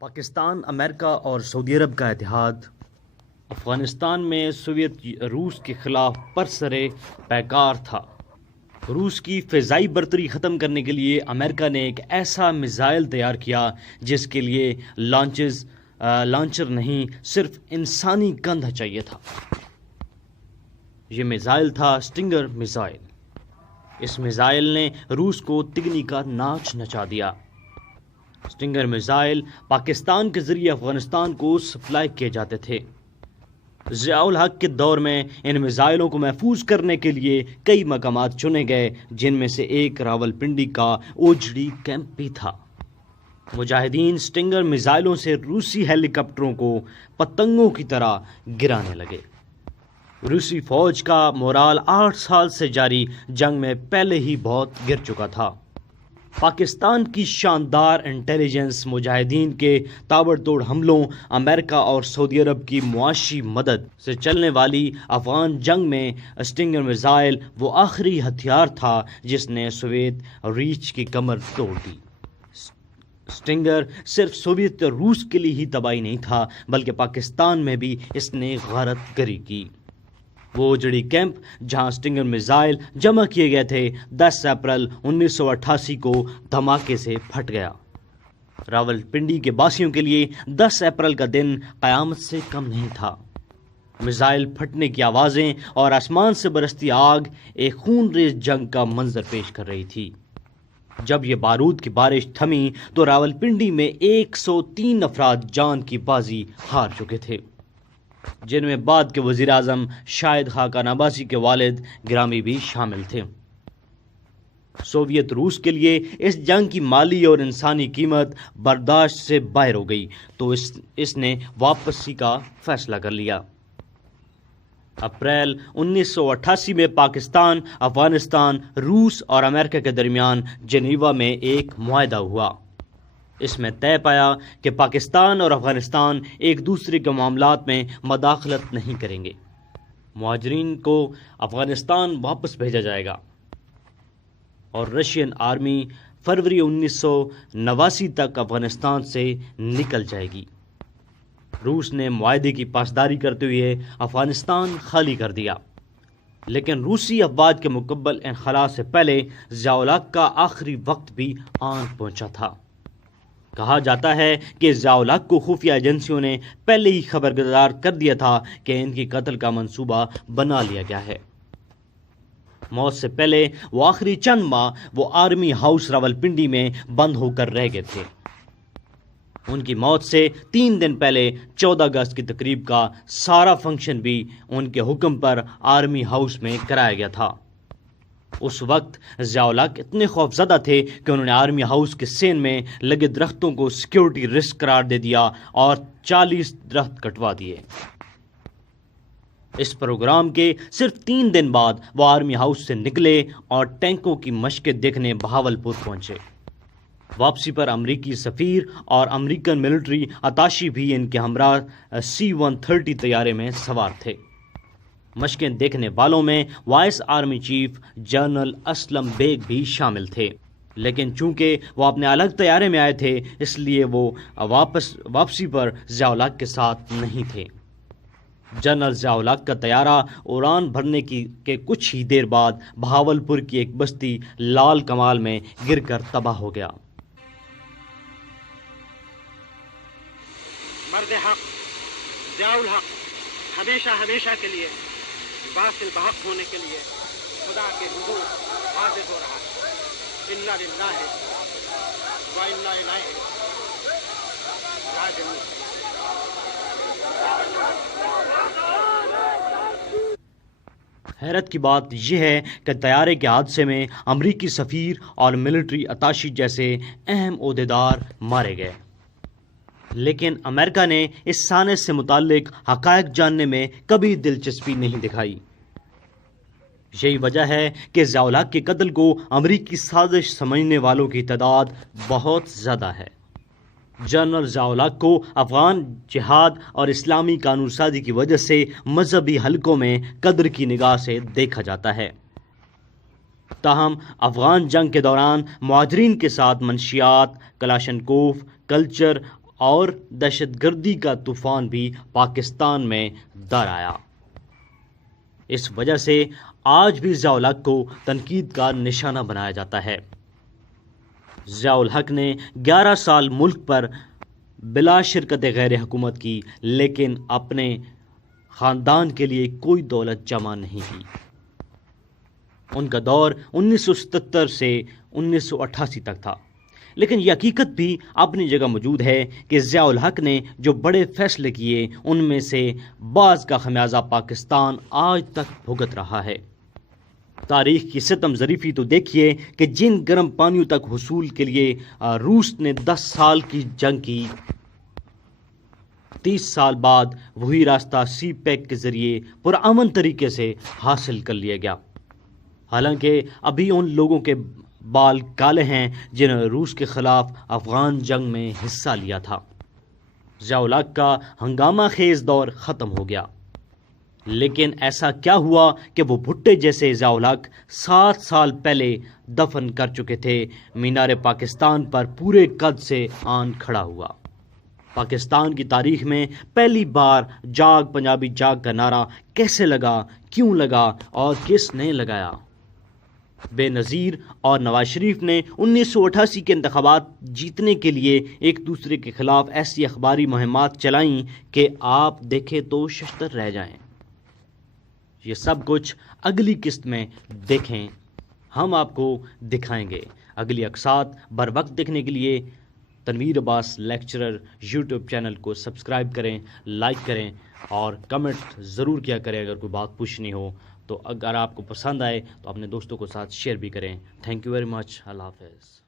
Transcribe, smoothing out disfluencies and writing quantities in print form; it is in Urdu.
پاکستان، امریکہ اور سعودی عرب کا اتحاد افغانستان میں سوویت روس کے خلاف پرسرے پیکار تھا۔ روس کی فضائی برتری ختم کرنے کے لیے امریکہ نے ایک ایسا میزائل تیار کیا جس کے لیے لانچر نہیں، صرف انسانی کندھا چاہیے تھا۔ یہ میزائل تھا سٹنگر میزائل۔ اس میزائل نے روس کو تگنی کا ناچ نچا دیا۔ سٹنگر میزائل پاکستان کے ذریعے افغانستان کو سپلائی کیے جاتے تھے۔ ضیاء الحق کے دور میں ان میزائلوں کو محفوظ کرنے کے لیے کئی مقامات چنے گئے، جن میں سے ایک راولپنڈی کا اوجڑی کیمپ بھی تھا۔ مجاہدین سٹنگر میزائلوں سے روسی ہیلی کاپٹروں کو پتنگوں کی طرح گرانے لگے۔ روسی فوج کا مورال 8 سال سے جاری جنگ میں پہلے ہی بہت گر چکا تھا۔ پاکستان کی شاندار انٹیلیجنس، مجاہدین کے تابڑتوڑ حملوں، امریکہ اور سعودی عرب کی معاشی مدد سے چلنے والی افغان جنگ میں سٹنگر میزائل وہ آخری ہتھیار تھا جس نے سوویت ریچ کی کمر توڑ دی۔ سٹنگر صرف سوویت روس کے لیے ہی تباہی نہیں تھا، بلکہ پاکستان میں بھی اس نے غارت گری کی۔ وہ جڑی کیمپ جہاں سٹنگر میزائل جمع کیے گئے تھے 10 اپریل 1988 کو دھماکے سے پھٹ گیا۔ راولپنڈی کے باسیوں کے لیے 10 اپریل کا دن قیامت سے کم نہیں تھا۔ میزائل پھٹنے کی آوازیں اور آسمان سے برستی آگ ایک خون ریز جنگ کا منظر پیش کر رہی تھی۔ جب یہ بارود کی بارش تھمی تو راولپنڈی میں 103 افراد جان کی بازی ہار چکے تھے، جن میں بعد کے وزیر اعظم شاہد خاقان عباسی کے والد گرامی بھی شامل تھے۔ سوویت روس کے لیے اس جنگ کی مالی اور انسانی قیمت برداشت سے باہر ہو گئی تو اس نے واپسی کا فیصلہ کر لیا۔ اپریل 1988 میں پاکستان، افغانستان، روس اور امریکہ کے درمیان جنیوا میں ایک معاہدہ ہوا۔ اس میں طے پایا کہ پاکستان اور افغانستان ایک دوسرے کے معاملات میں مداخلت نہیں کریں گے۔ مہاجرین کو افغانستان واپس بھیجا جائے گا اور رشین آرمی فروری 1989 تک افغانستان سے نکل جائے گی۔ روس نے معاہدے کی پاسداری کرتے ہوئے افغانستان خالی کر دیا، لیکن روسی افواج کے مکمل انخلاء سے پہلے ضیاء الحق کا آخری وقت بھی آن پہنچا تھا۔ کہا جاتا ہے کہ ضیاء الحق کو خفیہ ایجنسیوں نے پہلے ہی خبردار کر دیا تھا کہ ان کی قتل کا منصوبہ بنا لیا گیا ہے۔ موت سے پہلے وہ آخری چند ماہ وہ آرمی ہاؤس راولپنڈی میں بند ہو کر رہ گئے تھے۔ ان کی موت سے 3 دن پہلے 14 اگست کی تقریب کا سارا فنکشن بھی ان کے حکم پر آرمی ہاؤس میں کرایا گیا تھا۔ اس وقت ضیاء الحق اتنے خوفزدہ تھے کہ انہوں نے آرمی ہاؤس کے سین میں لگے درختوں کو سیکیورٹی رسک قرار دے دیا اور 40 درخت کٹوا دیے۔ اس پروگرام کے صرف 3 دن بعد وہ آرمی ہاؤس سے نکلے اور ٹینکوں کی مشقیں دیکھنے بہاولپور پہنچے۔ واپسی پر امریکی سفیر اور امریکن ملٹری اتاشی بھی ان کے ہمراہ C-130 طیارے میں سوار تھے۔ مشقیں دیکھنے والوں میں vice army chief general Aslam Beg بھی شامل تھے، لیکن چونکہ وہ اپنے الگ طیارے میں آئے تھے اس لیے وہ واپسی پر ضیاء الحق کے ساتھ نہیں تھے۔ جنرل ضیاء الحق کا طیارہ اڑان بھرنے کے کچھ ہی دیر بعد بہاولپور کی ایک بستی لال کمال میں گر کر تباہ ہو گیا۔ مرد حق ضیاء الحق ہمیشہ ہمیشہ کے لیے باطل بحق ہونے کے لیے خدا کے حضور حاضر ہو رہا ہے۔ انا للہ و انا الیہ راجعون۔ حیرت کی بات یہ ہے کہ طیارے کے حادثے میں امریکی سفیر اور ملٹری اتاشی جیسے اہم عہدیدار مارے گئے، لیکن امریکہ نے اس سانحے سے متعلق حقائق جاننے میں کبھی دلچسپی نہیں دکھائی۔ یہی وجہ ہے کہ ضیاء الحق کے قتل کو امریکی سازش سمجھنے والوں کی تعداد بہت زیادہ ہے۔ جنرل ضیاء الحق کو افغان جہاد اور اسلامی قانون سازی کی وجہ سے مذہبی حلقوں میں قدر کی نگاہ سے دیکھا جاتا ہے۔ تاہم افغان جنگ کے دوران مہاجرین کے ساتھ منشیات، کلاشنکوف، کلچر اور دہشت گردی کا طوفان بھی پاکستان میں در آیا۔ اس وجہ سے آج بھی ضیاء الحق کو تنقید کا نشانہ بنایا جاتا ہے۔ ضیاء الحق نے 11 سال ملک پر بلا شرکت غیر حکومت کی، لیکن اپنے خاندان کے لیے کوئی دولت جمع نہیں کی۔ ان کا دور 1977 سے 1988 تک تھا، لیکن یہ حقیقت بھی اپنی جگہ موجود ہے کہ ضیاء الحق نے جو بڑے فیصلے کیے ان میں سے بعض کا خمیازہ پاکستان آج تک بھگت رہا ہے۔ تاریخ کی ستم ظریفی تو دیکھیے کہ جن گرم پانیوں تک حصول کے لیے روس نے 10 سال کی جنگ کی، 30 سال بعد وہی راستہ سی پیک کے ذریعے پرامن طریقے سے حاصل کر لیا گیا۔ حالانکہ ابھی ان لوگوں کے بال کالے ہیں جنہوں نے روس کے خلاف افغان جنگ میں حصہ لیا تھا۔ ضیاء الحق کا ہنگامہ خیز دور ختم ہو گیا، لیکن ایسا کیا ہوا کہ وہ بھٹے جیسے ضیاء الحق 7 سال پہلے دفن کر چکے تھے، مینار پاکستان پر پورے قد سے آن کھڑا ہوا۔ پاکستان کی تاریخ میں پہلی بار جاگ پنجابی جاگ کا نعرہ کیسے لگا، کیوں لگا اور کس نے لگایا؟ بے نظیر اور نواز شریف نے 1988 کے انتخابات جیتنے کے لیے ایک دوسرے کے خلاف ایسی اخباری مہمات چلائیں کہ آپ دیکھیں تو ششدر رہ جائیں۔ یہ سب کچھ اگلی قسط میں دیکھیں، ہم آپ کو دکھائیں گے۔ اگلی اقساط بر وقت دیکھنے کے لیے تنویر عباس لیکچرر یوٹیوب چینل کو سبسکرائب کریں، لائک کریں اور کمنٹ ضرور کیا کریں اگر کوئی بات پوچھنی ہو تو۔ اگر آپ کو پسند آئے تو اپنے دوستوں کے ساتھ شیئر بھی کریں۔ Thank you very much. اللہ حافظ۔